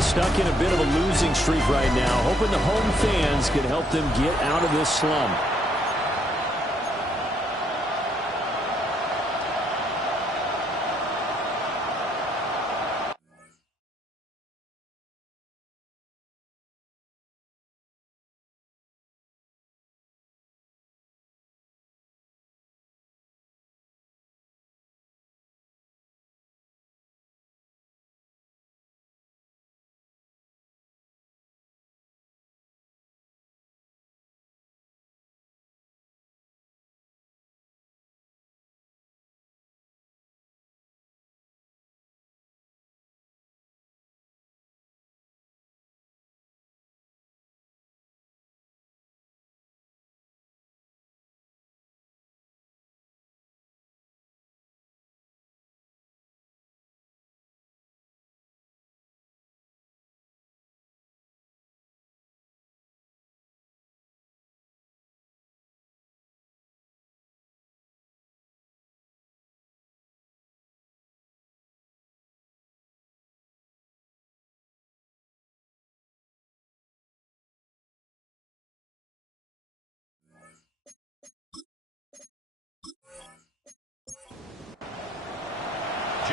is stuck in a bit of a losing streak right now, hoping the home fans can help them get out of this slump.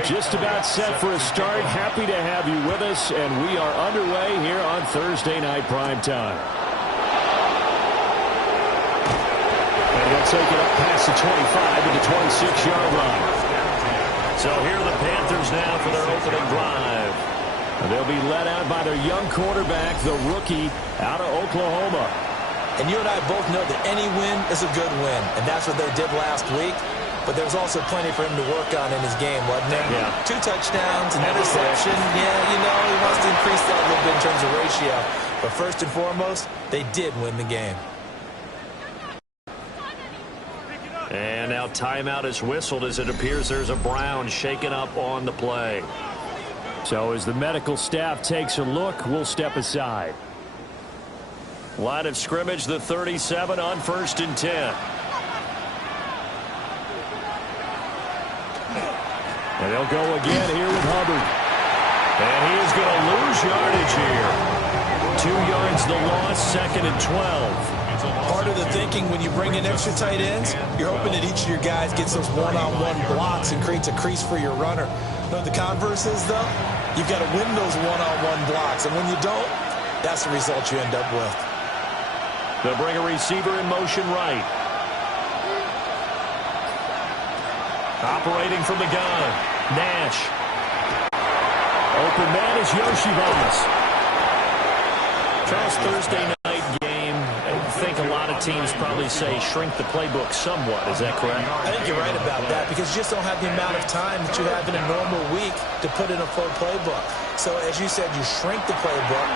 Just about set for a start. Happy to have you with us, and we are underway here on Thursday Night Primetime. And they'll take it up past the 25 to the 26-yard line. So here are the Panthers now for their opening drive. They'll be led out by their young quarterback, the rookie out of Oklahoma. And you and I both know that any win is a good win, and that's what they did last week. But there's also plenty for him to work on in his game, wasn't there? Yeah. 2 touchdowns, an interception. Yeah, you know, he wants to increase that a little bit in terms of ratio. But first and foremost, they did win the game. And now timeout is whistled as it appears there's a Brown shaken up on the play. So as the medical staff takes a look, we'll step aside. Line of scrimmage, the 37 on 1st and 10. And they'll go again here with Hubbard. And he is going to lose yardage here. 2 yards the loss, 2nd and 12. Part of the thinking when you bring in extra tight ends, you're hoping that each of your guys gets those one-on-one blocks and creates a crease for your runner. You know what the converse is, though? You've got to win those one-on-one blocks. And when you don't, that's the result you end up with. They'll bring a receiver in motion right. Operating from the gun, Nash. Open man is Yoshivas. Charles, Thursday night game, I think a lot of teams probably say shrink the playbook somewhat. Is that correct? I think you're right about that because you just don't have the amount of time that you have in a normal week to put in a full playbook. So as you said, you shrink the playbook,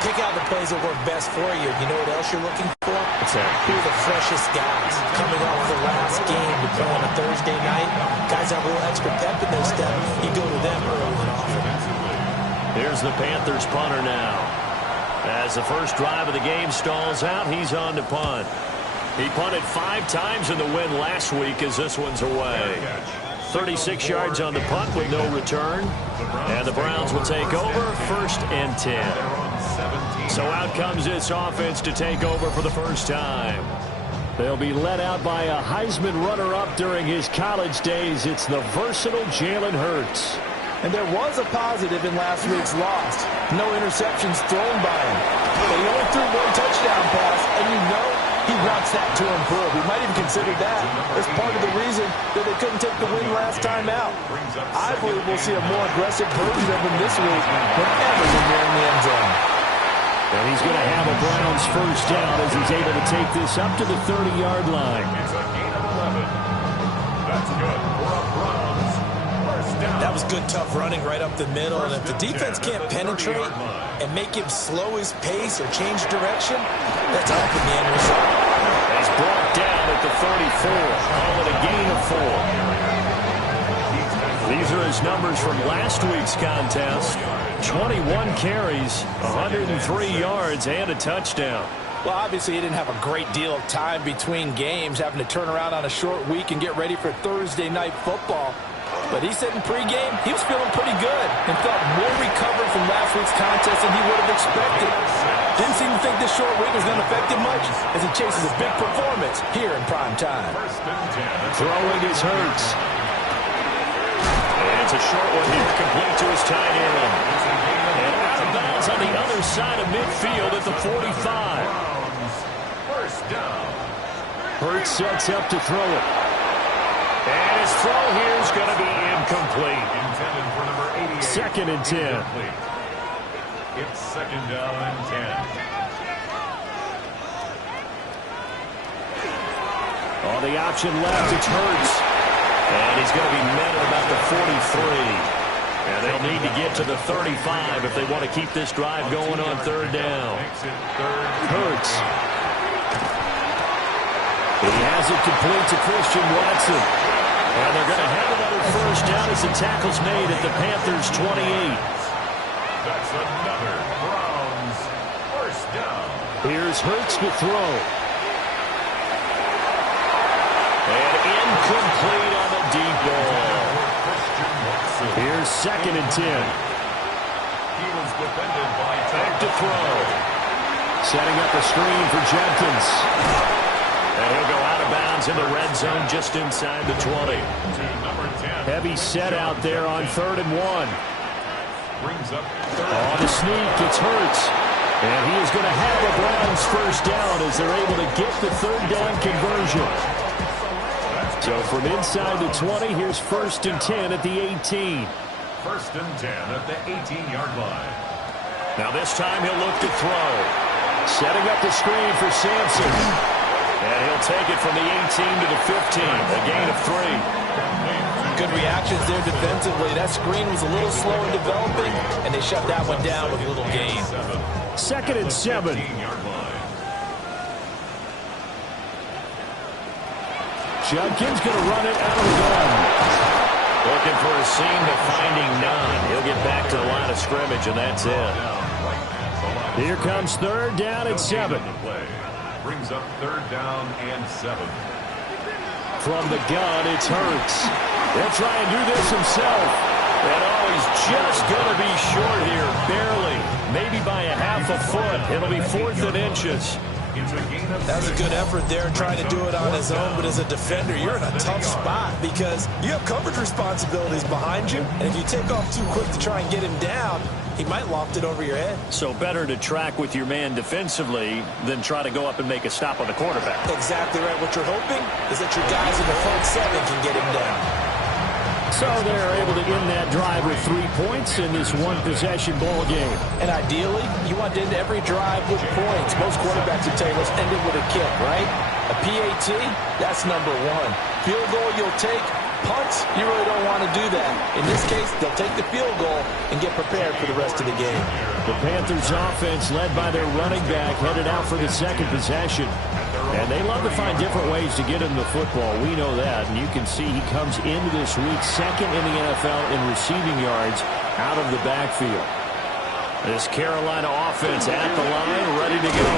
pick out the plays that work best for you. You know what else you're looking for? What's that? Who are the freshest guys coming off the last game to play on a Thursday night? Guys have a little extra pep in their step. You go to them early and often. Here's the Panthers punter now. As the first drive of the game stalls out, he's on to punt. He punted 5 times in the win last week as this one's away. 36 yards on the punt with no return. And the Browns will take over 1st and 10. So out comes this offense to take over for the first time. They'll be led out by a Heisman runner-up during his college days. It's the versatile Jalen Hurts. And there was a positive in last week's loss. No interceptions thrown by him. But he only threw 1 touchdown pass, and you know he wants that to improve. He might even consider that as part of the reason that they couldn't take the win last time out. I believe we'll see a more aggressive version of him this week whenever they're nearing the end zone. And he's going to have a Browns first down as he's able to take this up to the 30-yard line. It's a gain of 11. That's good for a Browns first down. That was good, tough running right up the middle. And if the defense can't penetrate and make him slow his pace or change direction, that's helping the end result. He's brought down at the 34. Call it a gain of 4. These are his numbers from last week's contest. 21 carries, 103 yards, and a touchdown. Well, obviously he didn't have a great deal of time between games, having to turn around on a short week and get ready for Thursday night football. But he said in pregame he was feeling pretty good and felt more recovered from last week's contest than he would have expected. Didn't seem to think this short week was going to affect him much as he chases a big performance here in prime time. Throwing is Hurts. And it's a short one here, complete to his tight end. And out of bounds on the other side of midfield at the 45. First down. Hurts sets up to throw it. And his throw here is going to be incomplete. Intended for number 88. Second and 10. Incomplete. It's second down and 10. On the option left, it's Hurts. And he's going to be met at about the 43. And they'll need to get to the 35 if they want to keep this drive going on third down. Hurts. He has it complete to Christian Watson. And they're going to have another first down as the tackle's made at the Panthers' 28. That's another Browns first down. Here's Hurts to throw. And incomplete on the deep ball. Here's second and 10. He was defended by Back to throw. Setting up a screen for Jenkins. And he'll go out of bounds in the red zone just inside the 20. Heavy set out there on 3rd and 1. Brings up On the sneak, it's Hurts. And he is going to have the Browns first down as they're able to get the third down conversion. So from inside the 20, here's 1st and 10 at the 18. 1st and 10 at the 18-yard line. Now this time he'll look to throw. Setting up the screen for Sampson. And he'll take it from the 18 to the 15, a gain of 3. Good reactions there defensively. That screen was a little slow in developing, and they shut that one down with a little gain. 2nd and 7. Jenkins going to run it out of the gun. Looking for a seam to finding none. He'll get back to the line of scrimmage, and that's it. Here comes 3rd down and 7. Brings up 3rd down and 7. From the gun, it's Hurts. He'll try and do this himself. And he's just going to be short here, barely. Maybe by a half a foot. It'll be 4th and inches. That was a good effort there trying to do it on his own, but as a defender, you're in a tough spot because you have coverage responsibilities behind you, and if you take off too quick to try and get him down, he might loft it over your head. So better to track with your man defensively than try to go up and make a stop on the quarterback. Exactly right. What you're hoping is that your guys in the front 7 can get him down. So they're able to end that drive with 3 points in this one-possession ball game. And ideally, you want to end every drive with points. Most quarterbacks would tell you, let's end it with a kick, right? A PAT, that's number 1. Field goal you'll take. Punts, you really don't want to do that. In this case, they'll take the field goal and get prepared for the rest of the game. The Panthers offense, led by their running back, headed out for the second possession. And they love to find different ways to get him the football. We know that. And you can see he comes into this week second in the NFL in receiving yards out of the backfield. This Carolina offense at the line, ready to go.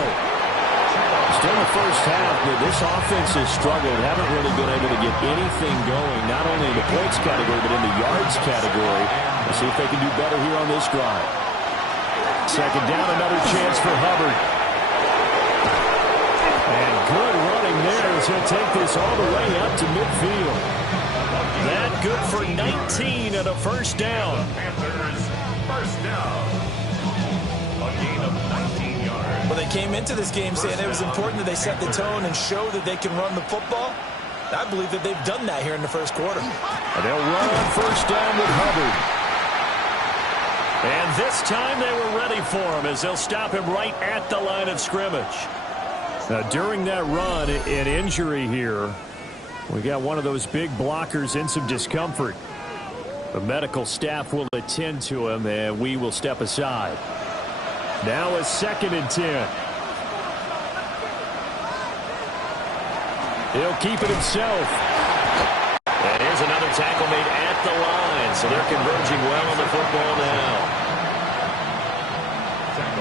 Still the first half, but this offense has struggled. Haven't really been able to get anything going, not only in the points category, but in the yards category. Let's see if they can do better here on this drive. Second down, another chance for Hubbard. And good running there as he'll take this all the way up to midfield. That good for 19 and a first down. Panthers first down. A gain of 19 yards. Well, they came into this game saying it was important that they set the tone and show that they can run the football. I believe that they've done that here in the first quarter. And they'll run on first down with Hubbard. And this time they were ready for him as they'll stop him right at the line of scrimmage. Now, during that run, an injury here. We got one of those big blockers in some discomfort. The medical staff will attend to him, and we will step aside. Now a 2nd and 10. He'll keep it himself. And here's another tackle made at the line, so they're converging well on the football now.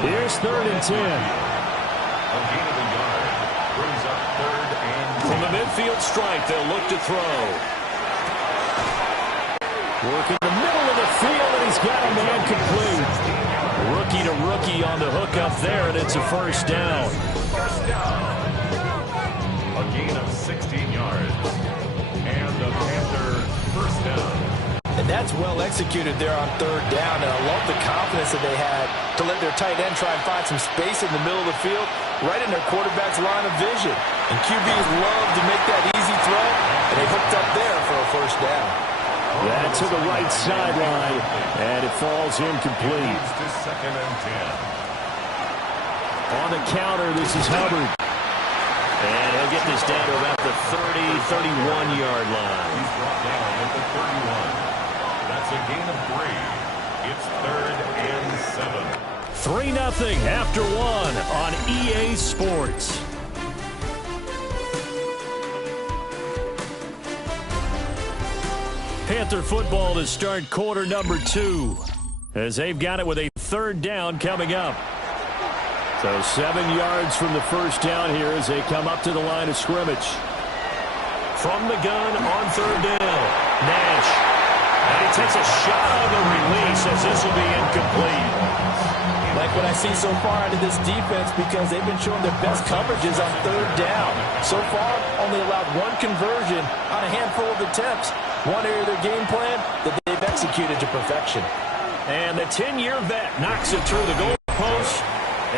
Here's 3rd and 10. A gain of a yard. Brings up 3rd and 10. From the midfield stripe, they'll look to throw. Working the middle of the field, and he's got a man complete. Rookie to rookie on the hook up there, and it's a first down. First down. A gain of 16 yards. And the Panthers first down. And that's well executed there on third down, and I love the confidence that they had to let their tight end try and find some space in the middle of the field, right in their quarterback's line of vision. And QBs love to make that easy throw, and they hooked up there for a first down. That to the right sideline, and it falls incomplete. Leads to second and 10. On the counter, this is Hubbard. And he'll get this down to about the 30, 31-yard line. He's brought down at the 31. That's a gain of 3. It's third and 7. 3-0 after one on EA Sports. Panther football to start quarter number 2, as they've got it with a third down coming up. So 7 yards from the first down here as they come up to the line of scrimmage. From the gun on third down, Nash. And he takes a shot on the release as this will be incomplete. Like what I see so far out of this defense, because they've been showing their best coverages on third down. So far, only allowed one conversion on a handful of attempts. One area of their game plan that they've executed to perfection. And the 10-year vet knocks it through the goalpost,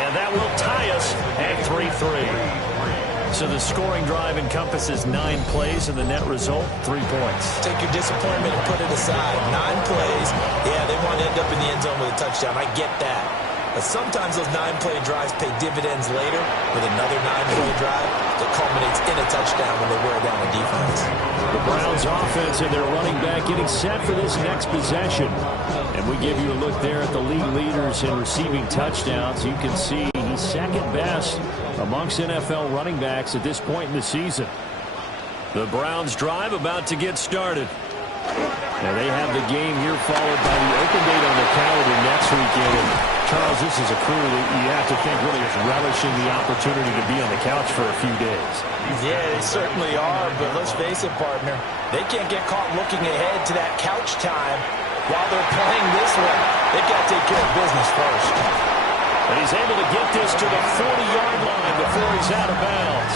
and that will tie us at 3-3. So the scoring drive encompasses 9 plays, and the net result, 3 points. Take your disappointment and put it aside. 9 plays. Yeah, they want to end up in the end zone with a touchdown. I get that. But sometimes those 9-play drives pay dividends later with another 9-play drive that culminates in a touchdown when they wear down the defense. The Browns offense and their running back getting set for this next possession. And we give you a look there at the league leaders in receiving touchdowns. You can see he's second best amongst NFL running backs at this point in the season. The Browns drive about to get started. And they have the game here followed by the open date on the calendar next weekend. And Charles, this is a crew that you have to think really is relishing the opportunity to be on the couch for a few days. Yeah, they certainly are, but let's face it, partner. They can't get caught looking ahead to that couch time while they're playing this one. They've got to take care of business first. And he's able to get this to the 40-yard line before he's out of bounds.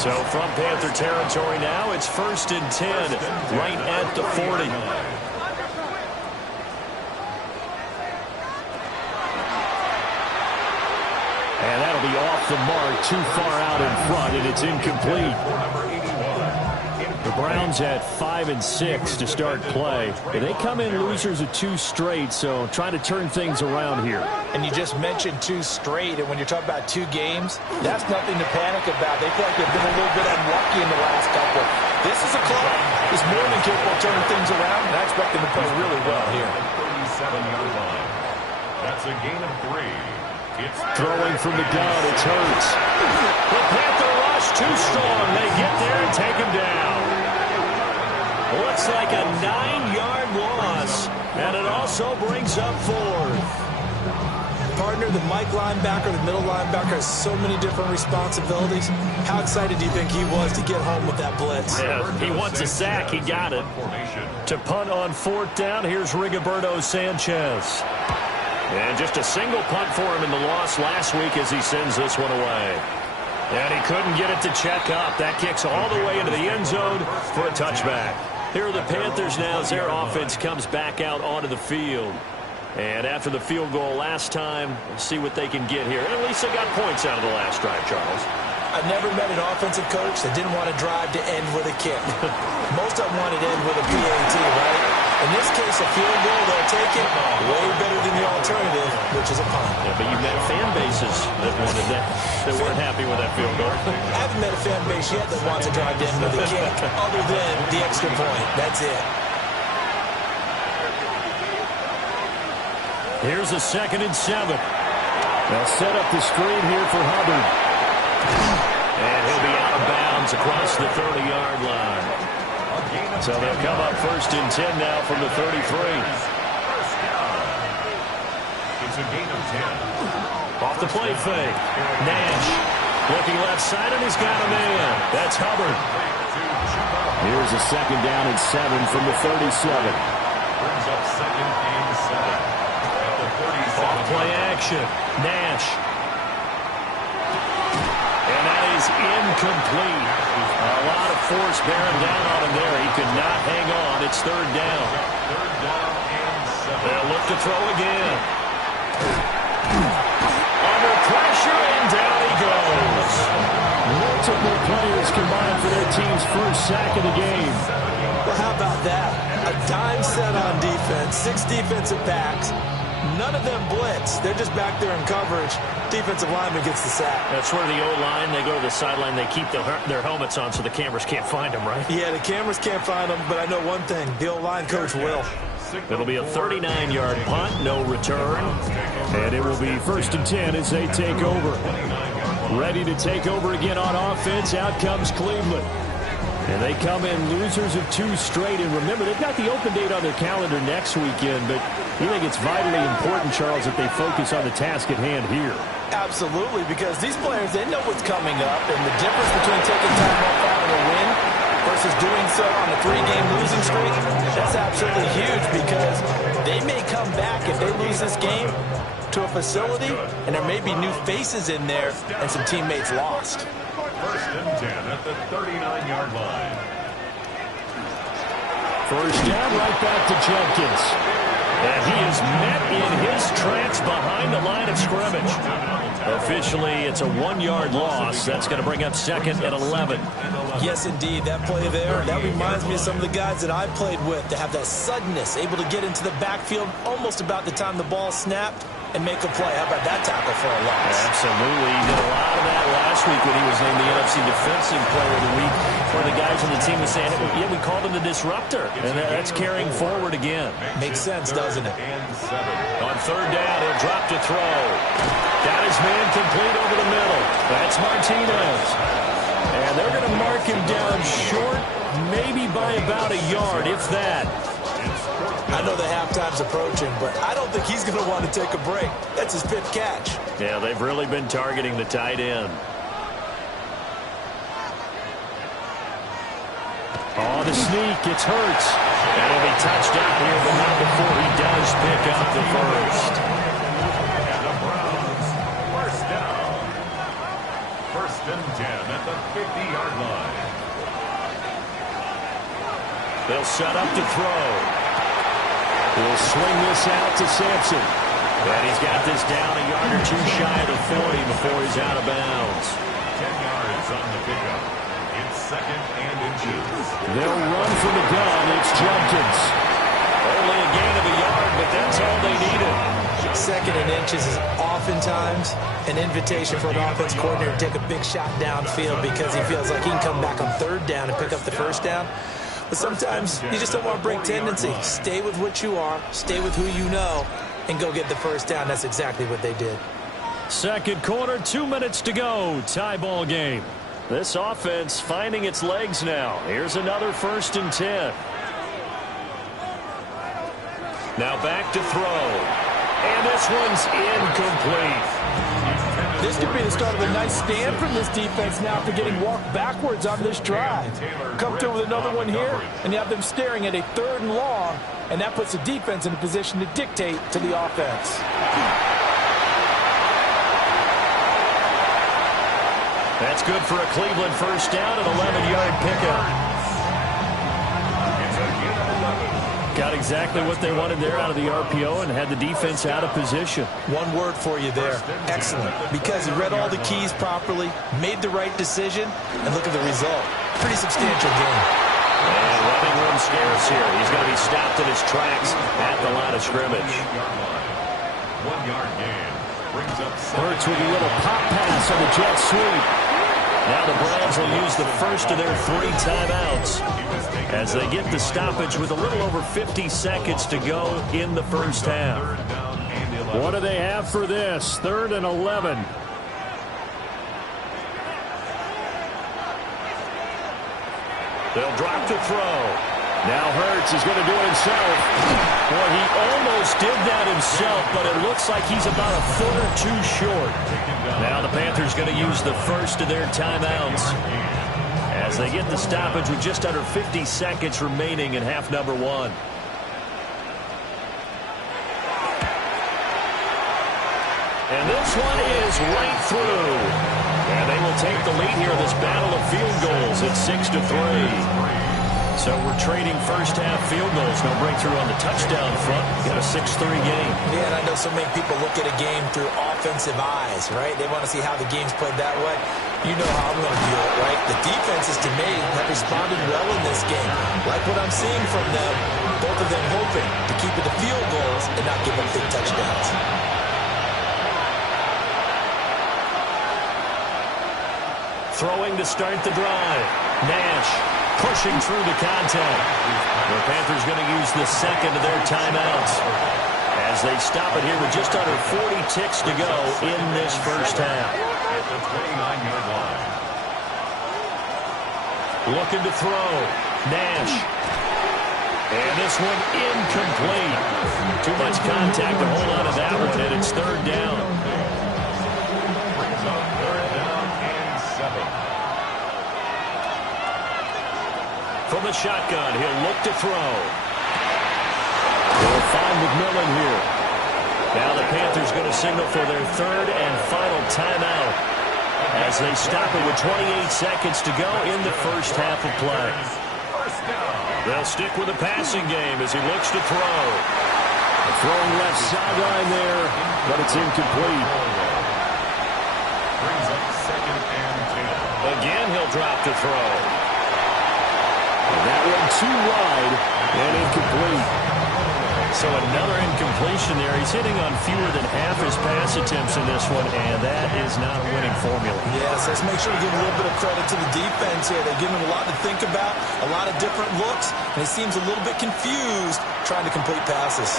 So from Panther territory now, it's 1st and 10, right at the 40. And that'll be off the mark, too far out in front, and it's incomplete. The Browns at 5 and 6 to start play. They come in losers of 2 straight, so trying to turn things around here. And you just mentioned 2 straight, and when you're talking about 2 games, that's nothing to panic about. They feel like they've been a little bit unlucky in the last couple. This is a club that's more than capable of turning things around, and I expect them to play really well here. 37-yard line. That's a gain of 3. It's throwing from the gun, it's Hurts. The Panther rush too strong. They get there and take him down. Looks like a 9-yard loss, and it also brings up 4th. Partner, the Mike linebacker, the middle linebacker has so many different responsibilities. How excited do you think he was to get home with that blitz? Yeah, he wants a sack. He got it. To punt on 4th down, here's Rigoberto Sanchez. And just a single punt for him in the loss last week as he sends this one away. And he couldn't get it to check up. That kicks all the way into the end zone for a touchback. Here are the Panthers now as their offense comes back out onto the field. And after the field goal last time, we'll see what they can get here. And at least they got points out of the last drive, Charles. I've never met an offensive coach that didn't want to drive to end with a kick. Most of them wanted to end with a PAT, right? In this case, a field goal, they'll take it way better than the alternative, which is a punt. Yeah, but you've met fan bases that wanted that, that weren't happy with that field goal. I haven't met a fan base yet that wants to drive to end with a kick, other than the extra point. That's it. Here's a 2nd and 7. They'll set up the screen here for Hubbard. And he'll be out of bounds across the 30-yard line. So they'll come up 1st and 10 now from the 33. First down. It's a gain of 10. Off the play fake. Nash looking left side, and he's got a man. That's Hubbard. Here's a 2nd down and 7 from the 37. Brings up 2nd and 7. At the 37. Off-play action. Nash. And that is incomplete. A lot of force bearing down on him there. He could not hang on. It's 3rd down. 3rd down and 7. They'll look to throw again. Under pressure, and down he goes. Multiple players combined for their team's first sack of the game. Well, how about that? A dime set on defense, 6 defensive backs. None of them blitz. They're just back there in coverage. Defensive lineman gets the sack. That's where the O-line, they go to the sideline, they keep their helmets on so the cameras can't find them, right? Yeah, the cameras can't find them, but I know one thing. The O-line coach will. It'll be a 39-yard punt, no return. And it will be 1st and 10 as they take over. Ready to take over again on offense. Out comes Cleveland. And they come in losers of 2 straight. And remember, they've got the open date on their calendar next weekend. But you think it's vitally important, Charles, that they focus on the task at hand here? Absolutely, because these players, they know what's coming up. And the difference between taking time off following a win versus doing so on a 3-game losing streak, that's absolutely huge because they may come back if they lose this game to a facility, and there may be new faces in there and some teammates lost. 1st and 10 at the 39-yard line. 1st down, right back to Jenkins. And he is met in his tracks behind the line of scrimmage. Officially, it's a 1-yard loss. That's going to bring up 2nd and 11. Yes, indeed. That play there, that reminds me of some of the guys that I played with. To have that suddenness, able to get into the backfield almost about the time the ball snapped and make a play. How about that tackle for a loss? Absolutely. He did a lot of that last week when he was named the NFC Defensive Player of the Week. Where the guys on the team were saying, yeah, we called him the disruptor. And that's carrying forward again. Makes sense, doesn't it? On 3rd down, he'll drop to throw. Got his man complete over the middle. That's Martinez. And they're going to mark him down short, maybe by about a yard, if that. I know the halftime's approaching, but I don't think he's going to want to take a break. That's his 5th catch. Yeah, they've really been targeting the tight end. Oh, the sneak. It's Hurts. And he'll be touched out here, but not before he does pick up the first. And the Browns, 1st down. 1st and 10 at the 50-yard line. They'll set up to throw. He'll swing this out to Sampson. And he's got this down a yard or 2 shy of the 40 before he's out of bounds. 10 yards on the pickup. It's 2nd and inches. They'll run from the gun. It's Jenkins. Only a gain of a yard, but that's all they needed. 2nd and inches is oftentimes an invitation for an offense coordinator to take a big shot downfield because he feels like he can come back on 3rd down and pick up the 1st down. But sometimes you just don't want to break tendency. Stay with what you are, stay with who you know, and go get the 1st down. That's exactly what they did. 2nd quarter, 2 minutes to go. Tie ball game. This offense finding its legs now. Here's another 1st and 10. Now back to throw. And this one's incomplete. This could be the start of a nice stand from this defense now after getting walked backwards on this drive. Come through with another one here, and you have them staring at a 3rd and long, and that puts the defense in a position to dictate to the offense. That's good for a Cleveland 1st down and 11-yard pickup. Got exactly what they wanted there out of the RPO and had the defense out of position. One word for you there, excellent, because he read all the keys properly, made the right decision, and look at the result. Pretty substantial game. And running room scarce here. He's going to be stopped in his tracks at the line of scrimmage. 1-yard gain. Brings up Hurts with a little pop pass on the jet sweep. Now the Browns will use the first of their 3 timeouts as they get the stoppage with a little over 50 seconds to go in the first half. What do they have for this? 3rd and 11. They'll drop to throw. Now Hurts is going to do it himself. Boy, he almost did that himself, but it looks like he's about a foot or 2 short. Now the Panthers going to use the first of their timeouts as they get the stoppage with just under 50 seconds remaining in half number one. And this one is right through. And they will take the lead here in this battle of field goals at 6-3. So we're trading first-half field goals. No breakthrough on the touchdown front. Got a 6-3 game. Yeah, and I know so many people look at a game through offensive eyes, right? They want to see how the game's played that way. You know how I'm going to view it, right? The defenses, to me, have responded well in this game. Like what I'm seeing from them, both of them hoping to keep it to field goals and not give up big touchdowns. Throwing to start the drive. Nash pushing through the contact. The Panthers going to use the second of their timeouts as they stop it here with just under 40 ticks to go in this first half. At the 29-yard line. Looking to throw. Nash. And this one incomplete. Too much contact to hold on to that one, and it's third down. Brings up third down and 7. From the shotgun, he'll look to throw. They'll find McMillan here. Now the Panthers going to signal for their third and final timeout as they stop it with 28 seconds to go in the first half of play. They'll stick with the passing game as he looks to throw. Throwing left sideline there, but it's incomplete. Brings up second and 10. Again, he'll drop to throw. That one too wide and incomplete. So another incompletion there. He's hitting on fewer than half his pass attempts in this one, and that is not a winning formula. Yes, let's make sure to give a little bit of credit to the defense here. They're giving him a lot to think about, a lot of different looks, and he seems a little bit confused trying to complete passes.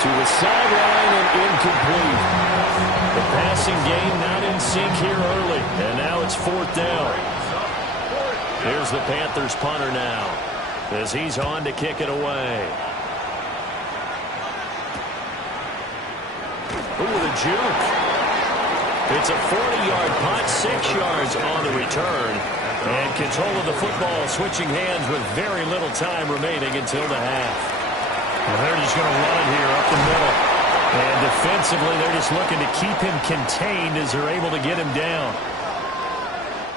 To the sideline and incomplete. The passing game not in sync here early, and now it's fourth down. Here's the Panthers punter now as he's on to kick it away. Ooh, the juke. It's a 40-yard punt, 6 yards on the return. And control of the football switching hands with very little time remaining until the half. And they're just going to run it here up the middle. And defensively, they're just looking to keep him contained as they're able to get him down.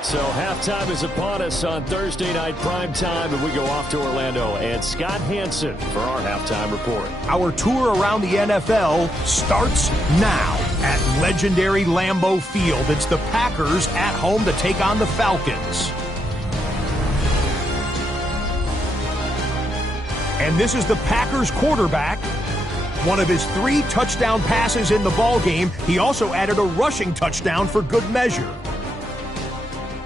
So halftime is upon us on Thursday night primetime, and we go off to Orlando. And Scott Hansen for our halftime report. Our tour around the NFL starts now at legendary Lambeau Field. It's the Packers at home to take on the Falcons. And this is the Packers quarterback. One of his 3 touchdown passes in the ballgame. He also added a rushing touchdown for good measure.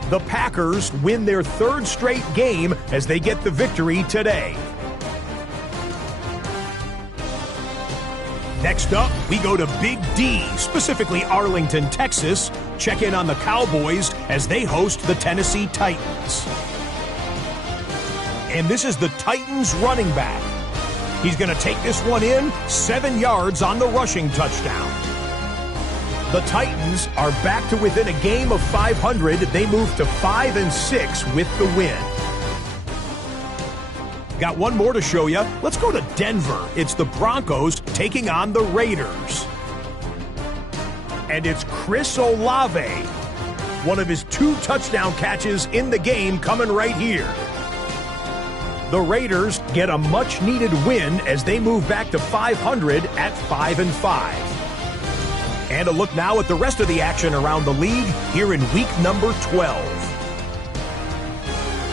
The Packers win their 3rd straight game as they get the victory today. Next up, we go to Big D, specifically Arlington, Texas. Check in on the Cowboys as they host the Tennessee Titans. And this is the Titans running back. He's going to take this one in, 7 yards on the rushing touchdown. The Titans are back to within a game of 500. They move to 5-6 with the win. Got one more to show you. Let's go to Denver. It's the Broncos taking on the Raiders. And it's Chris Olave. One of his 2 touchdown catches in the game coming right here. The Raiders get a much-needed win as they move back to 500 at 5-5. And a look now at the rest of the action around the league here in week number 12.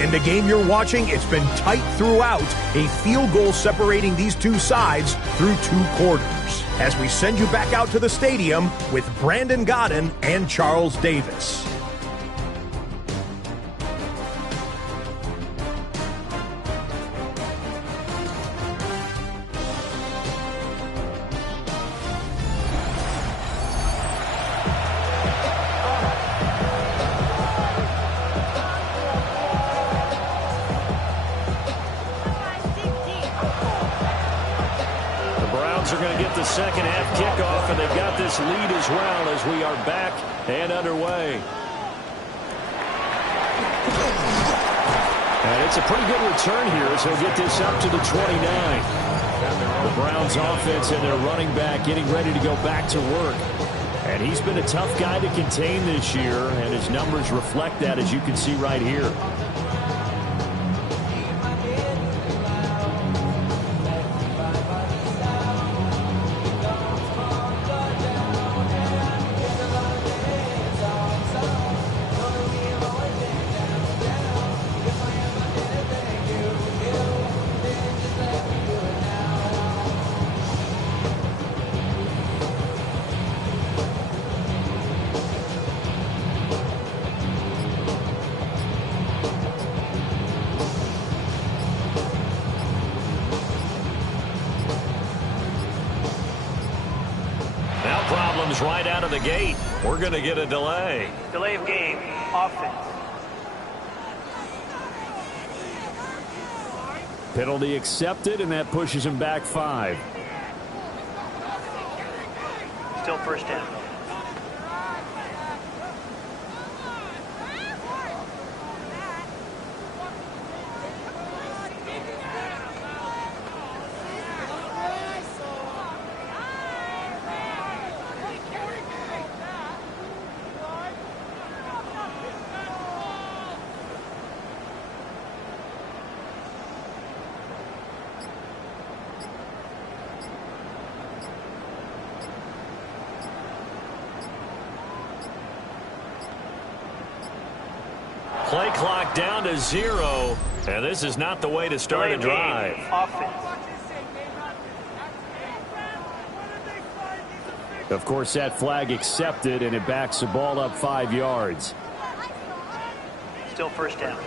In the game you're watching, it's been tight throughout, a field goal separating these two sides through 2 quarters. As we send you back out to the stadium with Brandon Godden and Charles Davis. Browns are going to get the second half kickoff, and they've got this lead as well as we are back and underway. And it's a pretty good return here as he'll get this up to the 29. The Browns offense and their running back getting ready to go back to work. And he's been a tough guy to contain this year, and his numbers reflect that, as you can see right here. Right out of the gate, we're going to get a delay. Delay of game, offense. Penalty accepted, and that pushes him back 5. Still first down. Play clock down to 0, and this is not the way to start a drive. Offense. Of course, that flag accepted, and it backs the ball up 5 yards. Still first down.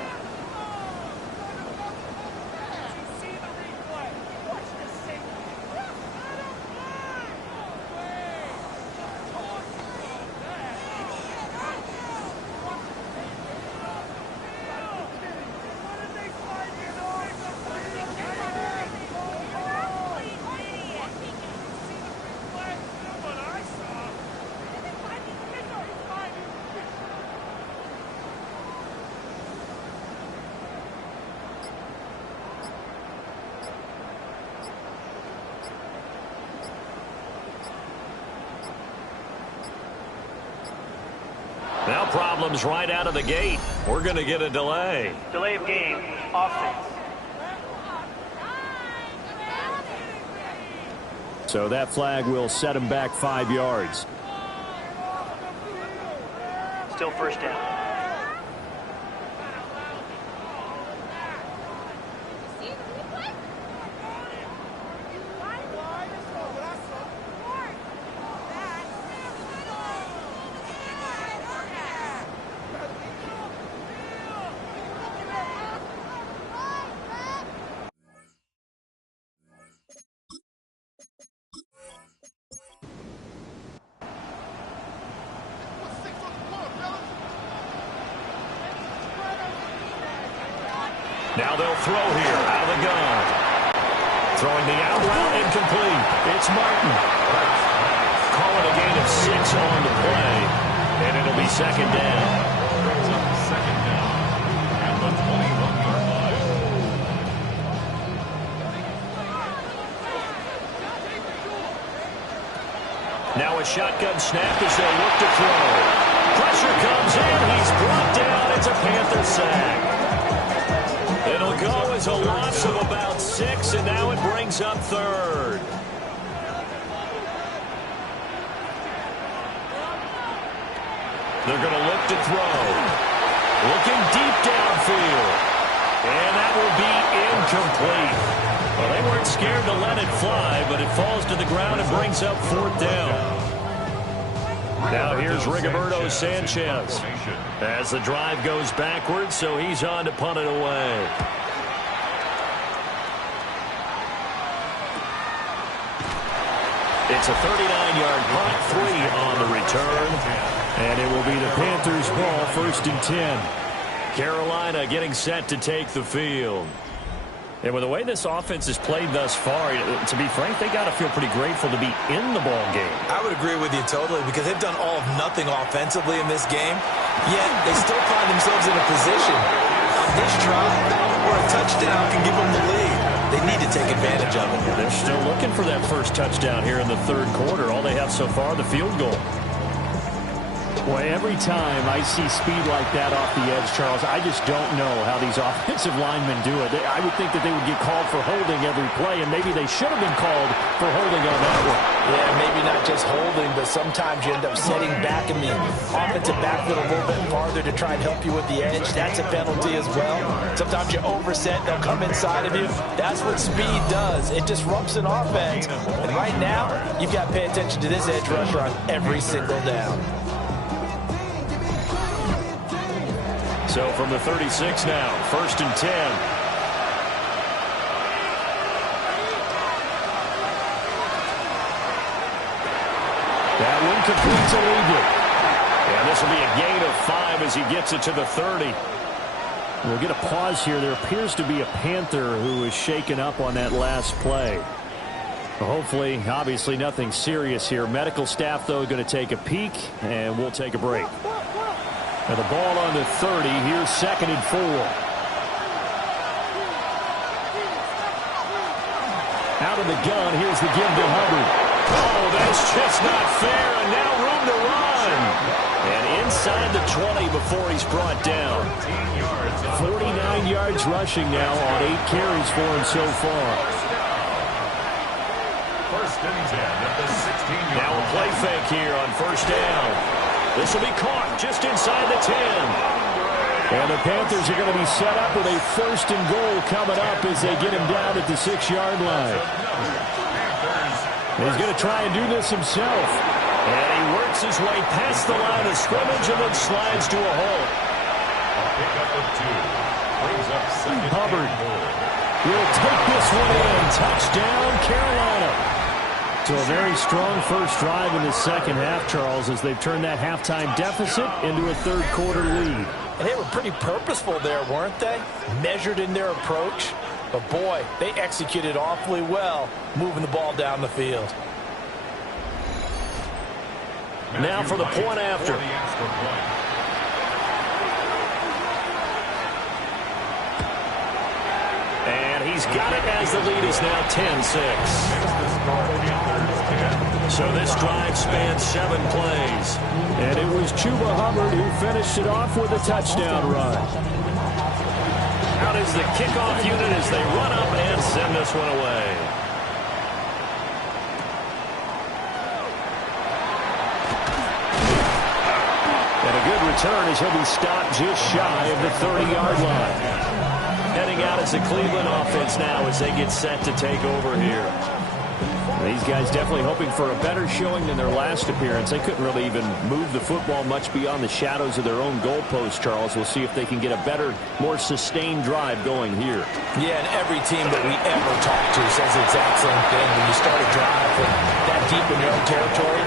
Now problems right out of the gate. We're going to get a delay. Delay of game, offense. So that flag will set him back 5 yards. Still first down. Now they'll throw here out of the gun. Throwing the out route incomplete. It's Martin. Calling a gain of 6 on the play, and it'll be second down. Brings up the second down at the 21-yard line. Now a shotgun snap as they look to throw. Pressure comes in. He's brought down. It's a Panther sack. It'll go as a loss of about 6, and now it brings up third. They're going to look to throw. Looking deep downfield. And that will be incomplete. Well, they weren't scared to let it fly, but it falls to the ground and brings up 4th down. Now here's Rigoberto Sanchez as the drive goes backwards, so he's on to punt it away. It's a 39-yard punt, 3 on the return, and it will be the Panthers' ball, 1st and 10. Carolina getting set to take the field. And with the way this offense has played thus far, to be frank, they got to feel pretty grateful to be in the ball game. I would agree with you totally because they've done all of nothing offensively in this game, yet they still find themselves in a position on this drive where a touchdown can give them the lead. They need to take advantage of it. They're still looking for that first touchdown here in the third quarter. All they have so far, the field goal. Boy, every time I see speed like that off the edge, Charles, I just don't know how these offensive linemen do it. I would think that they would get called for holding every play, and maybe they should have been called for holding on that one. Yeah, maybe not just holding, but sometimes you end up setting back in the offensive backfield a little bit farther to try and help you with the edge. That's a penalty as well. Sometimes you overset, they'll come inside of you. That's what speed does. It disrupts an offense. And right now, you've got to pay attention to this edge rusher on every single down. So from the 36 now, 1st and 10. That one complete to Lieber. And this will be a gain of 5 as he gets it to the 30. We'll get a pause here. There appears to be a Panther who was shaken up on that last play. Well, hopefully, obviously nothing serious here. Medical staff, though, going to take a peek, and we'll take a break. Now the ball on the 30. Here's 2nd and 4. Out of the gun. Here's the give to Hubbard. Oh, that's just not fair, and now room to run. And inside the 20 before he's brought down. 49 yards rushing now on 8 carries for him so far. 1st and 10 at the 16-yard line. Now a play fake here on 1st down. This will be caught just inside the 10. And the Panthers are going to be set up with a 1st and goal coming up as they get him down at the 6-yard line. He's going to try and do this himself. And he works his way past the line of scrimmage and then slides to a hole. A pickup of 2. Brings up 2nd Hubbard and goal. will take this one in. Touchdown, Carolina. So a very strong first drive in the second half, Charles, as they've turned that halftime deficit into a third quarter lead. And they were pretty purposeful there, weren't they? Measured in their approach. But boy, they executed awfully well, moving the ball down the field. Now for the point after. And he's got it as the lead is now 10-6. So this drive spans 7 plays. And it was Chuba Hubbard who finished it off with a touchdown run. Out is the kickoff unit as they run up and send this one away. And a good return as he'll be stopped just shy of the 30-yard line. Heading out as the Cleveland offense now as they get set to take over here. These guys definitely hoping for a better showing than their last appearance. They couldn't really even move the football much beyond the shadows of their own goalpost, Charles. We'll see if they can get a better, more sustained drive going here. Yeah, and every team that we ever talk to says the exact same thing. When you start a drive from that deep in your own territory,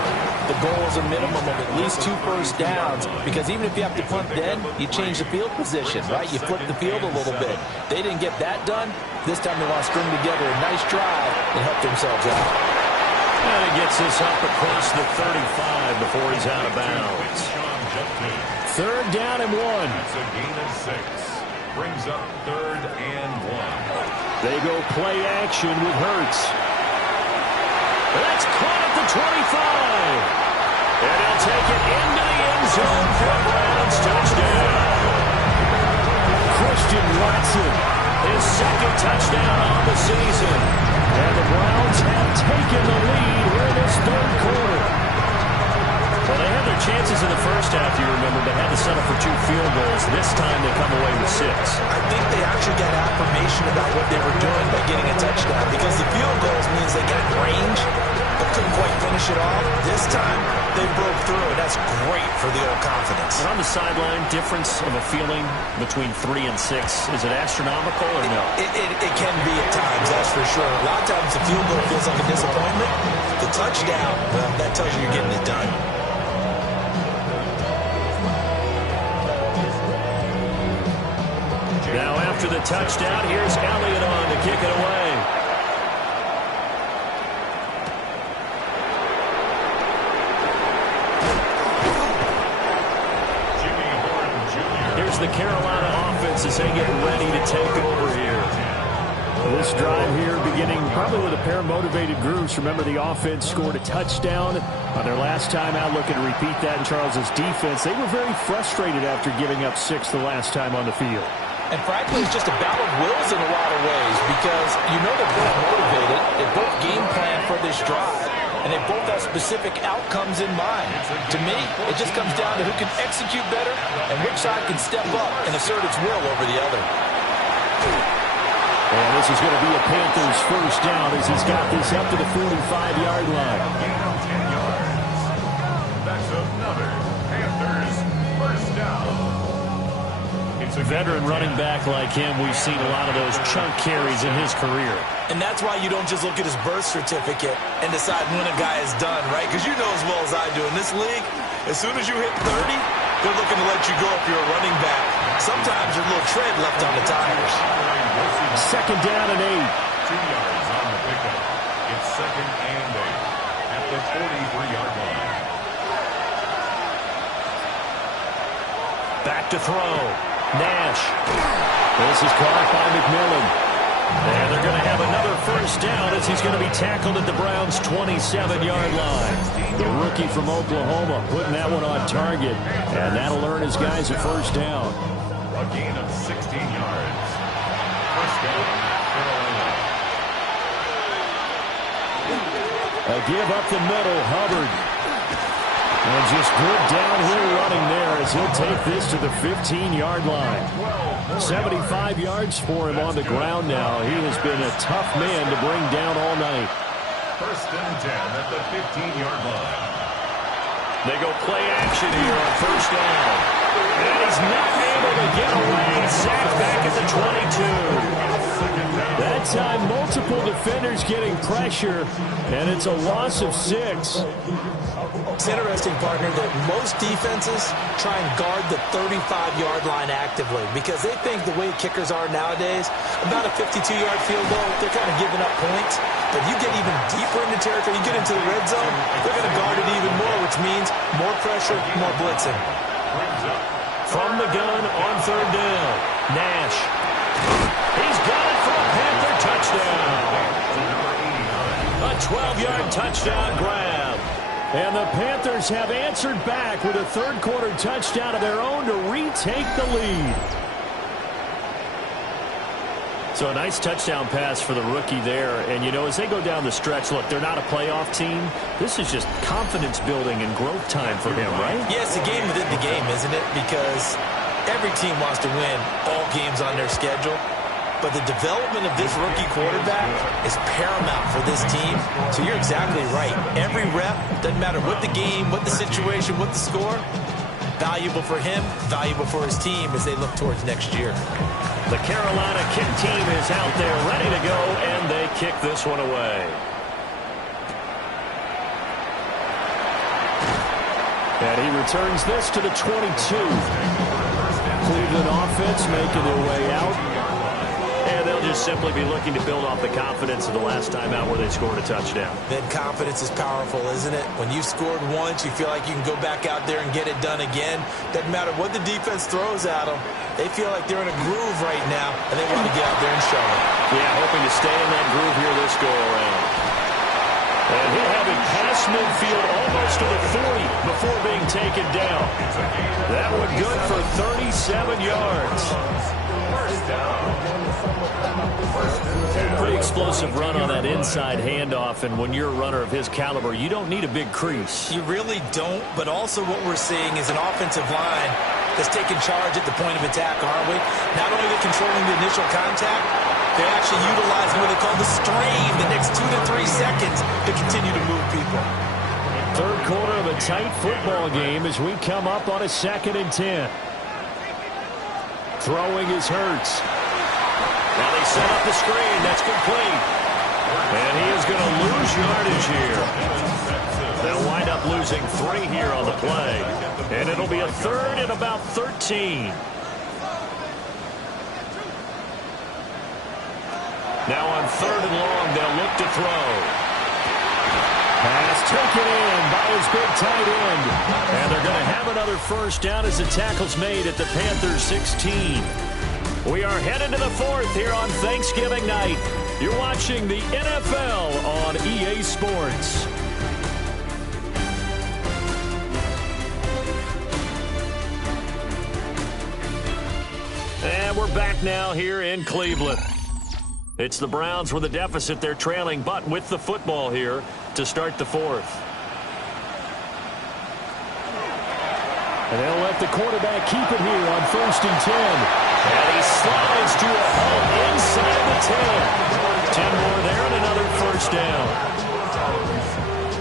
the goal is a minimum of at least 2 first downs, because even if you have to punt then, you change the field position, right? You flip the field a little bit. They didn't get that done. This time they want to string together a nice drive and help themselves out. And he gets this up across the 35 before he's out of bounds. 3rd down and 1. That's a gain of 6. Brings up 3rd and 1. They go play action with Hurts. That's caught at the 25. And he'll take it into the end zone for a Browns touchdown. Christian Watson, his 2nd touchdown on the season. And the Browns have taken the lead here in this 3rd quarter. Well, they had their chances in the first half, you remember, but had to settle for 2 field goals. This time they come away with 6. I think they actually got affirmation about what they were doing by getting a touchdown, because the field goals means they got range, but couldn't quite finish it off. This time, they broke through, and that's great for the old confidence. And on the sideline, difference of a feeling between 3 and 6, is it astronomical or no? It can be at times, that's for sure. A lot of times the field goal feels like a disappointment. The touchdown, well, that tells you you're getting it done. Now after the touchdown. Here's Elliott on to kick it away. Here's the Carolina offense as they get ready to take over here. This drive here beginning probably with a pair of motivated groups. Remember, the offense scored a touchdown on their last time out, looking to repeat that in Charles's defense. They were very frustrated after giving up 6 the last time on the field. And frankly, it's just a battle of wills in a lot of ways because you know they're both motivated. They both game plan for this drive, and they both have specific outcomes in mind. To me, it just comes down to who can execute better and which side can step up and assert its will over the other. And this is going to be a Panthers first down as he's got this up to the 45-yard line. Gain of 10 yards. That's another Panthers first down. It's a veteran running back like him. We've seen a lot of those chunk carries in his career. And that's why you don't just look at his birth certificate and decide when a guy is done, right? Because you know as well as I do, in this league, as soon as you hit 30, they're looking to let you go if you're a running back. Sometimes there's a little tread left on the tires. Second down and 8. 2 yards on the pickup. It's second and 8 at the 43-yard line. Back to throw. Nash. This is caught by McMillan. And they're going to have another first down as he's going to be tackled at the Browns' 27-yard line. The rookie from Oklahoma putting that one on target. And that'll earn his guys a first down. A gain of 16 yards. First down, Carolina. A give up the middle, Hubbard. And just good downhill running there as he'll take this to the 15-yard line. 75 yards for him on the ground now. He has been a tough man to bring down all night. First and 10 at the 15-yard line. They go play action here on first down. And he's not able to get away. Sacked back at the 22. That time, multiple defenders getting pressure, and it's a loss of 6. It's interesting, partner, that most defenses try and guard the 35-yard line actively because they think the way kickers are nowadays, about a 52-yard field goal, they're kind of giving up points. But you get even deeper into territory, you get into the red zone, they're going to guard it even more, which means more pressure, more blitzing. From the gun on third down, Nash. He's got it for a Panther touchdown. A 12-yard touchdown grab. And the Panthers have answered back with a third-quarter touchdown of their own to retake the lead. So a nice touchdown pass for the rookie there. And, you know, as they go down the stretch, look, they're not a playoff team. This is just confidence building and growth time for him, right? Yeah, it's a game within the game, isn't it? Because every team wants to win all games on their schedule. But the development of this rookie quarterback is paramount for this team. So you're exactly right. Every rep, doesn't matter what the game, what the situation, what the score, valuable for him, valuable for his team as they look towards next year. The Carolina kick team is out there ready to go, and they kick this one away. And he returns this to the 22. Cleveland offense making their way out. And they'll just simply be looking to build off the confidence of the last time out where they scored a touchdown. Then confidence is powerful, isn't it? When you've scored once, you feel like you can go back out there and get it done again. Doesn't matter what the defense throws at them. They feel like they're in a groove right now, and they want to get out there and show it. Yeah, hoping to stay in that groove here this go-around. And he'll have it past midfield almost to the 40 before being taken down. That one good for 37 yards. First down. Pretty explosive run on that inside handoff, and when you're a runner of his caliber, you don't need a big crease. You really don't, but also what we're seeing is an offensive line that's taking charge at the point of attack, aren't we? Not only are they controlling the initial contact, they're actually utilizing what they call the strain the next 2 to 3 seconds to continue to move people. Third quarter of a tight football game as we come up on a 2nd and 10. Throwing is Hurts. Now they set up the screen. That's complete. And he is going to lose yardage here. They'll wind up losing 3 here on the play. And it'll be a third and about 13. Now on 3rd and long, they'll look to throw. Pass taken in by his big tight end. And they're going to have another first down as the tackle's made at the Panthers 16. We are headed to the 4th here on Thanksgiving night. You're watching the NFL on EA Sports. And we're back now here in Cleveland. It's the Browns with a deficit. They're trailing, but with the football here to start the 4th. And they'll let the quarterback keep it here on 1st and 10. And he slides to a hole inside the 10. 10 more there and another first down.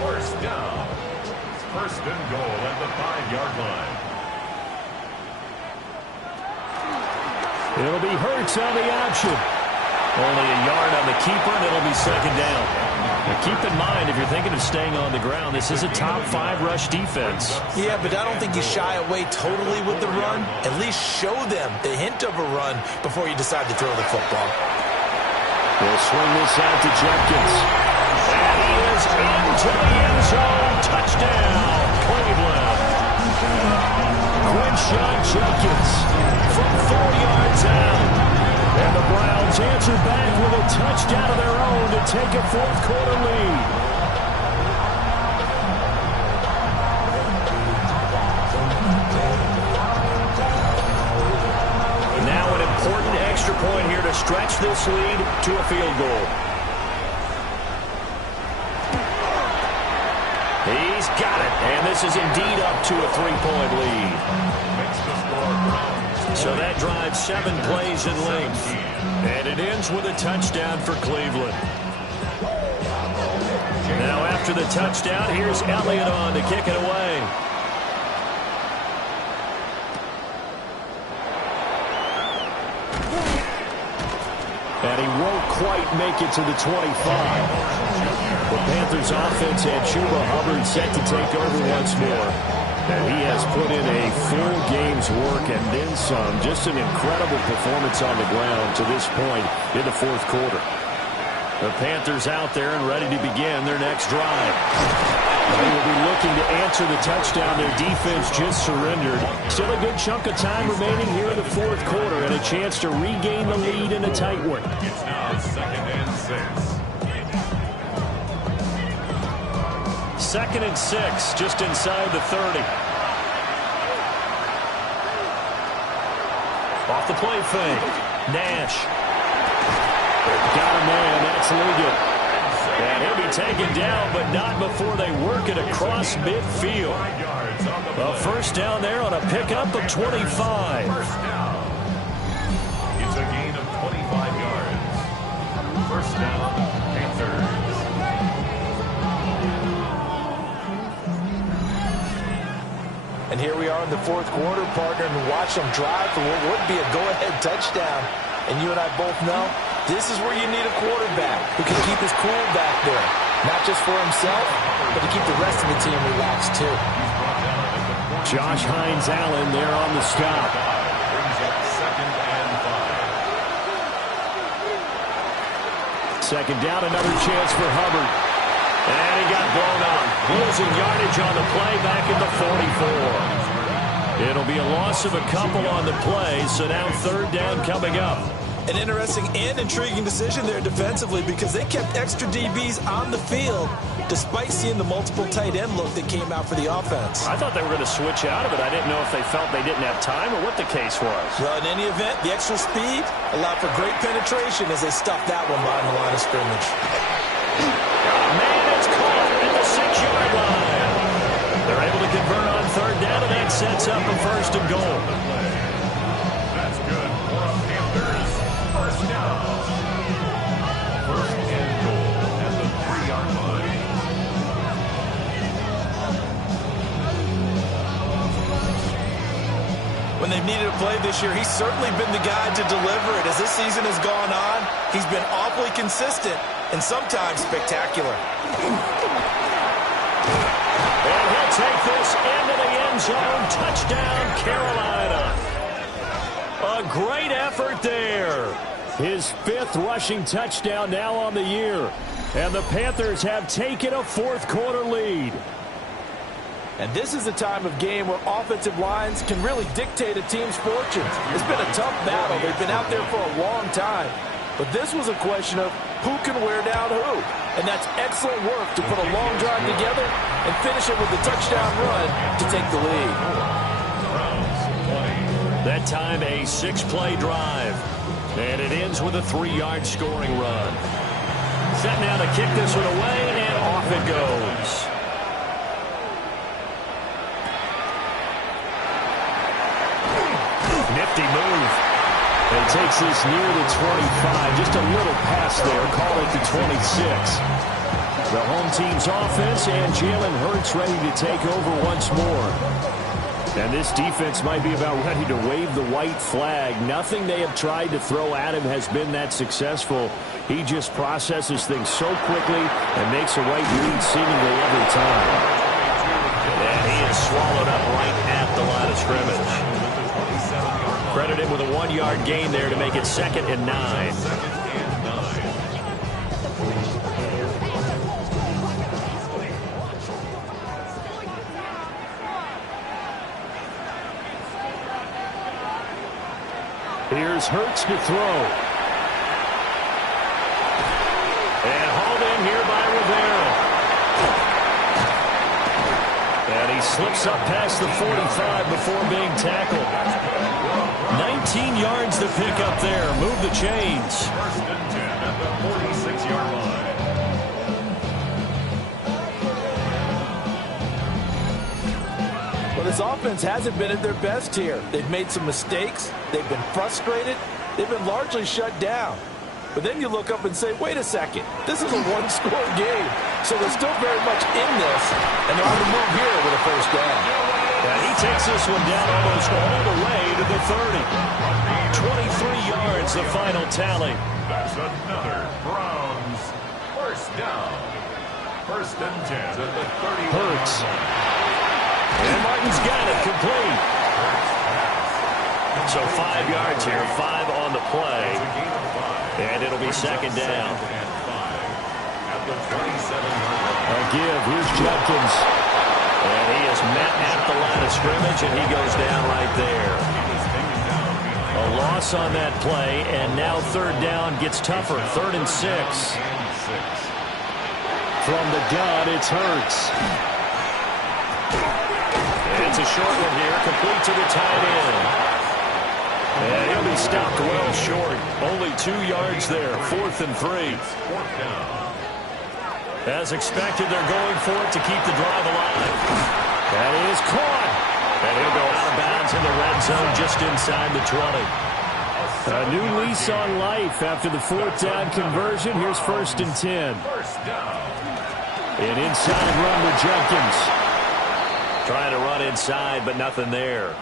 First down. First and goal at the 5-yard line. It'll be Hurts on the option. Only a yard on the keeper, and it'll be 2nd down. Now keep in mind, if you're thinking of staying on the ground, this is a top 5 rush defense. Yeah, but I don't think you shy away totally with the run. At least show them the hint of a run before you decide to throw the football. They'll swing this out to Jenkins. And he is into the end zone. Touchdown, Cleveland. Quinshon Jenkins from 4 yards out. And the Browns answer back with a touchdown of their own to take a 4th-quarter lead. Now an important extra point here to stretch this lead to a field goal. He's got it, and this is indeed up to a 3-point lead. So that drives 7 plays in length. And it ends with a touchdown for Cleveland. Now after the touchdown, here's Elliott on to kick it away. And he won't quite make it to the 25. The Panthers offense had Chuba Hubbard set to take over once more. And he has put in a full game's work and then some. Just an incredible performance on the ground to this point in the 4th quarter. The Panthers out there and ready to begin their next drive. They will be looking to answer the touchdown their defense just surrendered. Still a good chunk of time remaining here in the 4th quarter and a chance to regain the lead in a tight one. It's now 2nd and 6. 2nd and 6, just inside the 30. Off the play fake. Nash. Got a man, that's Liggett. And he'll be taken down, but not before they work it across midfield. A first down there on a pickup of 25. First down. It's a gain of 25 yards. First down, Panthers. And here we are in the 4th quarter, partner, and watch them drive for what would be a go-ahead touchdown. And you and I both know this is where you need a quarterback who can keep his cool back there. Not just for himself, but to keep the rest of the team relaxed, too. Josh Hines-Allen there on the stop. Brings up 2nd and 5. 2nd down, another chance for Hubbard. And he got blown up. Losing yardage on the play back at the 44. It'll be a loss of a couple on the play, so now 3rd down coming up. An interesting and intriguing decision there defensively because they kept extra DBs on the field despite seeing the multiple tight end look that came out for the offense. I thought they were going to switch out of it. I didn't know if they felt they didn't have time or what the case was. Well, in any event, the extra speed allowed for great penetration as they stuffed that one behind the line of scrimmage. Man, it's caught at the 6-yard line. They're able to convert on 3rd down, and that sets up a 1st and goal. That's good for a Panthers. First down. 1st and goal at the 3-yard line. When they've needed a play this year, he's certainly been the guy to deliver it. As this season has gone on, he's been awfully consistent and sometimes spectacular. And he'll take this into the end zone. Touchdown, Carolina. A great effort there. His 5th rushing touchdown now on the year. And the Panthers have taken a fourth-quarter lead. And this is a time of game where offensive lines can really dictate a team's fortunes. It's been a tough battle. They've been out there for a long time. But this was a question of who can wear down who. And that's excellent work to put a long drive together and finish it with a touchdown run to take the lead. That time a 6-play drive. And it ends with a 3-yard scoring run. Set now to kick this one away, and off it goes. Nifty move. And takes this near the 25. Just a little pass there. Call it the 26. The home team's offense, and Jalen Hurts ready to take over once more. And this defense might be about ready to wave the white flag. Nothing they have tried to throw at him has been that successful. He just processes things so quickly and makes a right read seemingly every time. And he is swallowed up right at the line of scrimmage. Credit him with a 1-yard gain there to make it 2nd and 9. Here's Hurts to throw. And hauled in here by Rivera. And he slips up past the 45 before being tackled. 19 yards to pick up there. Move the chains. 1st and 10 at the 46-yard line. Well, this offense hasn't been at their best here. They've made some mistakes. They've been frustrated. They've been largely shut down. But then you look up and say, wait a second, this is a one-score game. So they're still very much in this, and they're on the move here with a first down. And he takes this one down almost all the way to the 30. 23 yards, the final tally. That's another Browns first down. 1st and 10 at the 30. Hurts. And Martin's got it complete. So 5 yards here, 5 on the play. And it'll be 2nd down. At the 27. A give. Here's Judkins. And he is met at the line of scrimmage, and he goes down right there. A loss on that play, and now 3rd down gets tougher. 3rd and 6. From the gun, it's Hurts. It's a short one here, complete to the tight end. And he'll be stopped well short. Only 2 yards there. 4th and 3. As expected, they're going for it to keep the drive alive. That is caught. And he'll go out of bounds in the red zone just inside the 20. A new lease on life after the 4th down conversion. Here's 1st and 10. An inside run with Jenkins. Trying to run inside, but nothing there.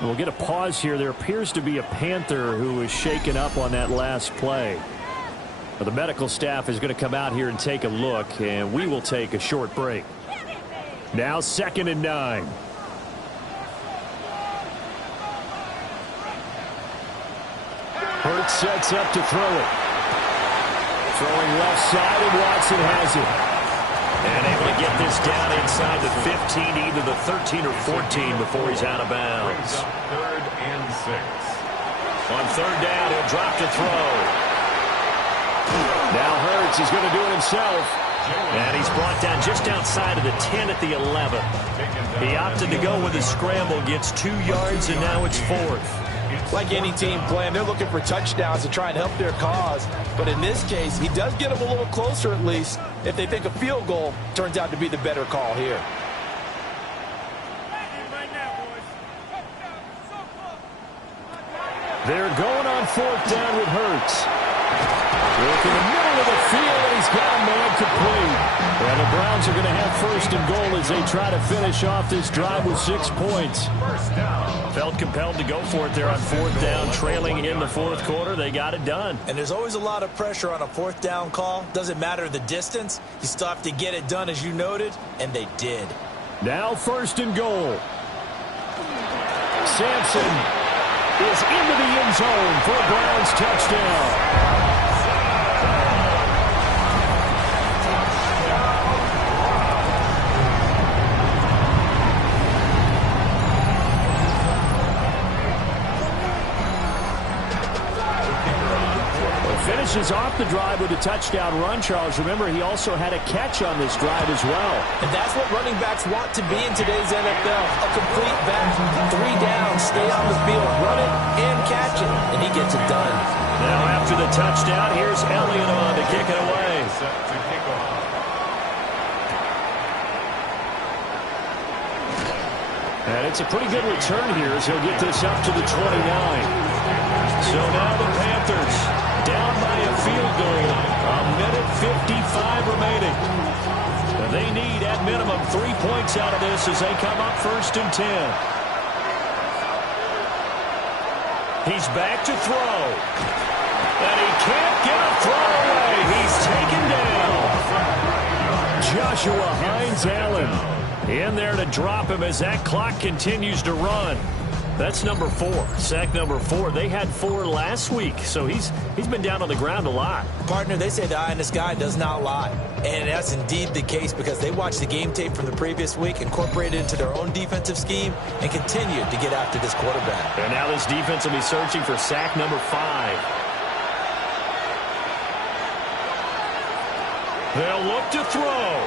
We'll get a pause here. There appears to be a Panther who was shaken up on that last play. Well, the medical staff is going to come out here and take a look, and we will take a short break. Now 2nd and 9. Hurts sets up to throw it. Throwing left side, and Watson has it. And able to get this down inside the 15, either the 13 or 14 before he's out of bounds. 3rd and 6. On 3rd down, he'll drop to throw. Now Hurts is going to do it himself. And he's brought down just outside of the 10 at the 11. He opted to go with his scramble, gets 2 yards, and now it's 4th. Like any team playing, they're looking for touchdowns to try and help their cause. But in this case, he does get them a little closer at least if they think a field goal turns out to be the better call here. They're going on 4th down with Hurts. Look in the middle of the field, and he's got a man complete. And the Browns are going to have 1st and goal as they try to finish off this drive with 6 points. Felt compelled to go for it there on 4th down, trailing in the 4th quarter. They got it done. And there's always a lot of pressure on a 4th down call. Doesn't matter the distance. You still have to get it done, as you noted, and they did. Now 1st and goal. Sampson. is into the end zone for a Browns touchdown. Finishes off the drive with a touchdown run, Charles. Remember, he also had a catch on this drive as well. And that's what running backs want to be in today's NFL. A complete back. 3 downs, stay on the field, run it and catch it. And he gets it done. Now after the touchdown, here's Elliott on to kick it away. Set to kick off. And it's a pretty good return here as he'll get this up to the 29. So now the Panthers down by a field goal. A minute 55 remaining. They need, at minimum, 3 points out of this as they come up 1st and 10. He's back to throw. And he can't get a throw away. He's taken down. Joshua Hines-Allen in there to drop him as that clock continues to run. That's number 4, sack number 4. They had 4 last week, so he's been down on the ground a lot. Partner, they say the eye in the sky does not lie. And that's indeed the case because they watched the game tape from the previous week, incorporated it into their own defensive scheme, and continued to get after this quarterback. And now this defense will be searching for sack number 5. They'll look to throw.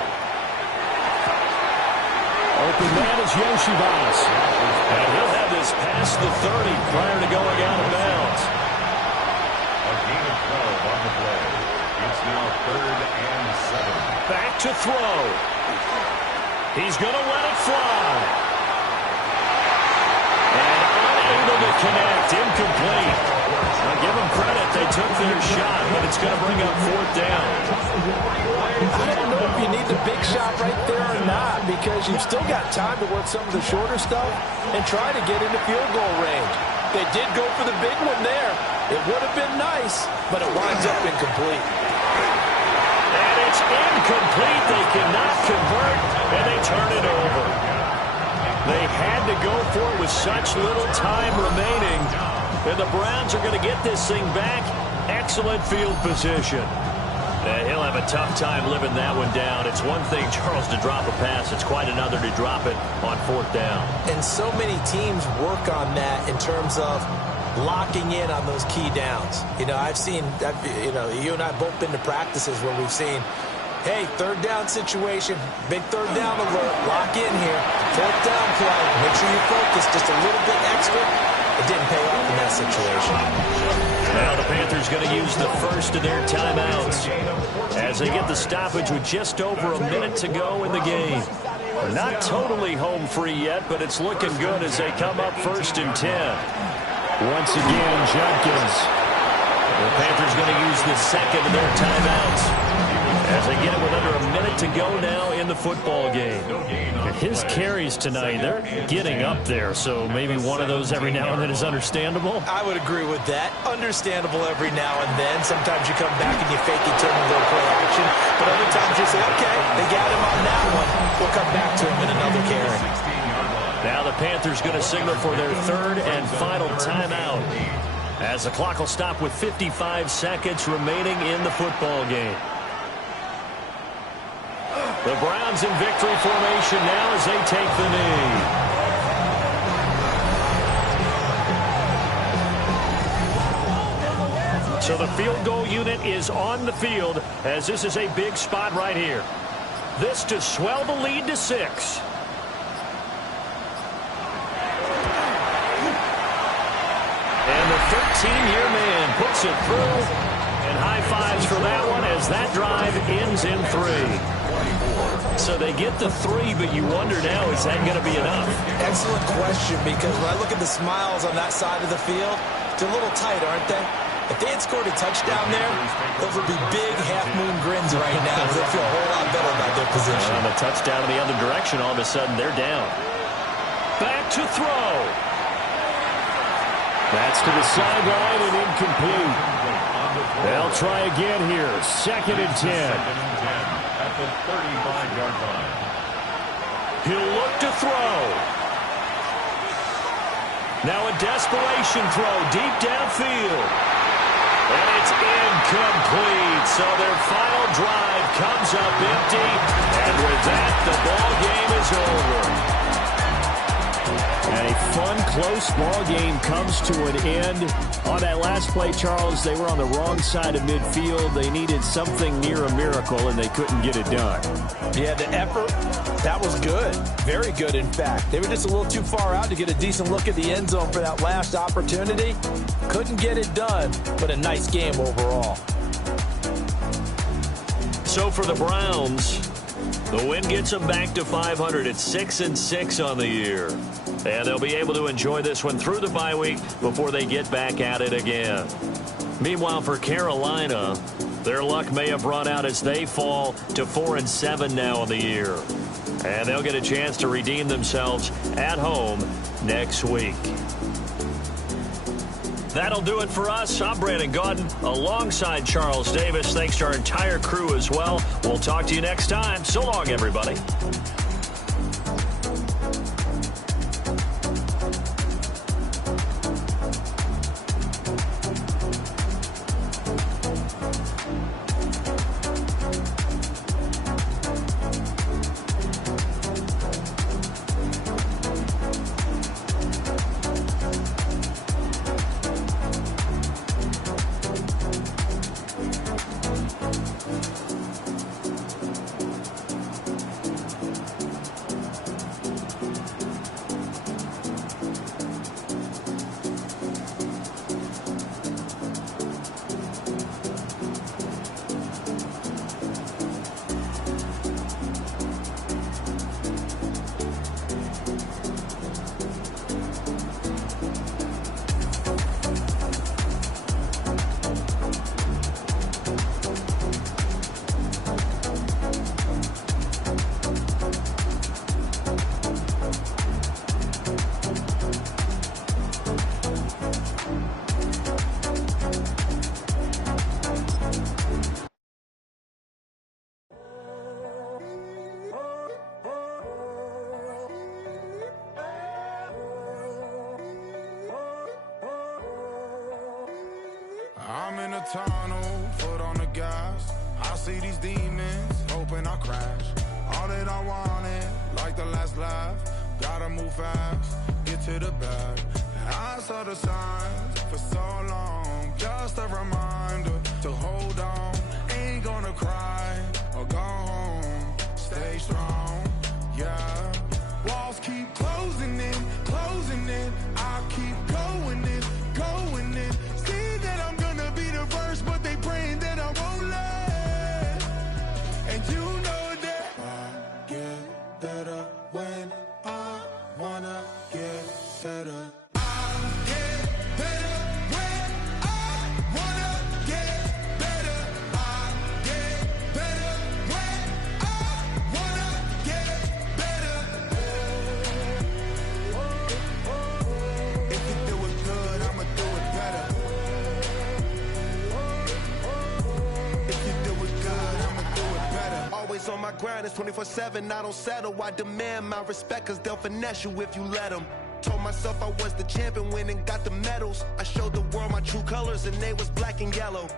Open man is Yoshibas. And he'll have this past the 30 prior to going out of bounds. A gain of 12 on the play. It's now 3rd and 7. Back to throw. He's going to let it fly. And unable to connect. Incomplete. Now give them credit. They took their shot, but it's going to bring up 4th down. I don't know if you need the big shot right there or not because you've still got time to work some of the shorter stuff and try to get into field goal range. They did go for the big one there. It would have been nice, but it winds up incomplete. And it's incomplete. They cannot convert, and they turn it over. They had to go for it with such little time remaining. And the Browns are going to get this thing back. Excellent field position. He'll have a tough time living that one down. It's one thing, Charles, to drop a pass. It's quite another to drop it on 4th down. And so many teams work on that in terms of locking in on those key downs. You know, I've seen, you and I both been to practices where we've seen, hey, 3rd down situation, big 3rd down alert, lock in here, 4th down play, make sure you focus just a little bit extra. It didn't pay off in that situation. Now the Panthers going to use the first of their timeouts as they get the stoppage with just over a minute to go in the game. They're not totally home free yet, but it's looking good as they come up 1st and 10. Once again, Jenkins. The Panthers going to use the second of their timeouts as they get it with under a minute to go now in the football game. His carries tonight, they're getting up there, so maybe one of those every now and then is understandable. I would agree with that. Understandable every now and then. Sometimes you come back and you fake it, turn a little play action. But other times you say, okay, they got him on that one. We'll come back to him in another carry. Now the Panthers going to signal for their 3rd and final timeout as the clock will stop with 55 seconds remaining in the football game. The Browns in victory formation now as they take the knee. So the field goal unit is on the field as this is a big spot right here. This to swell the lead to 6. And the 13-year man puts it through. And high fives for that one as that drive ends in 3. So they get the 3, but you wonder now, is that going to be enough? Excellent question, because when I look at the smiles on that side of the field, they're a little tight, aren't they? If they had scored a touchdown there, those would be big half-moon grins right now. They'll feel a whole lot better about their position. On the touchdown in the other direction, all of a sudden they're down. Back to throw. That's to the sideline and incomplete. They'll try again here. 2nd and 10. At the 35-yard line. He'll look to throw. Now a desperation throw deep downfield. And it's incomplete. So their final drive comes up empty. And with that, the ball game is over. And a fun, close ball game comes to an end. On that last play, Charles, they were on the wrong side of midfield. They needed something near a miracle, and they couldn't get it done. Yeah, the effort, that was good. Very good, in fact. They were just a little too far out to get a decent look at the end zone for that last opportunity. Couldn't get it done, but a nice game overall. So for the Browns, the win gets them back to 500 at 6-6 on the year. And they'll be able to enjoy this one through the bye week before they get back at it again. Meanwhile, for Carolina, their luck may have run out as they fall to 4-7 now on the year. And they'll get a chance to redeem themselves at home next week. That'll do it for us. I'm Brandon Gaudin alongside Charles Davis. Thanks to our entire crew as well. We'll talk to you next time. So long, everybody. I'm in a tunnel, foot on the gas. I see these demons, hoping I crash. All that I wanted, like the last laugh. Gotta move fast, get to the bag. And I saw the signs for so long. Just a reminder to hold on. Ain't gonna cry or go home. Stay strong, yeah. Walls keep closing in, closing in. I keep going in, going in. See that I'm gonna be the first, but they praying that I won't let. And you know that I get better when I wanna get better. On my grind, it's 24/7, I don't settle. I demand my respect, cause they'll finesse you if you let them. Told myself I was the champion, win and got the medals. I showed the world my true colors, and they was black and yellow.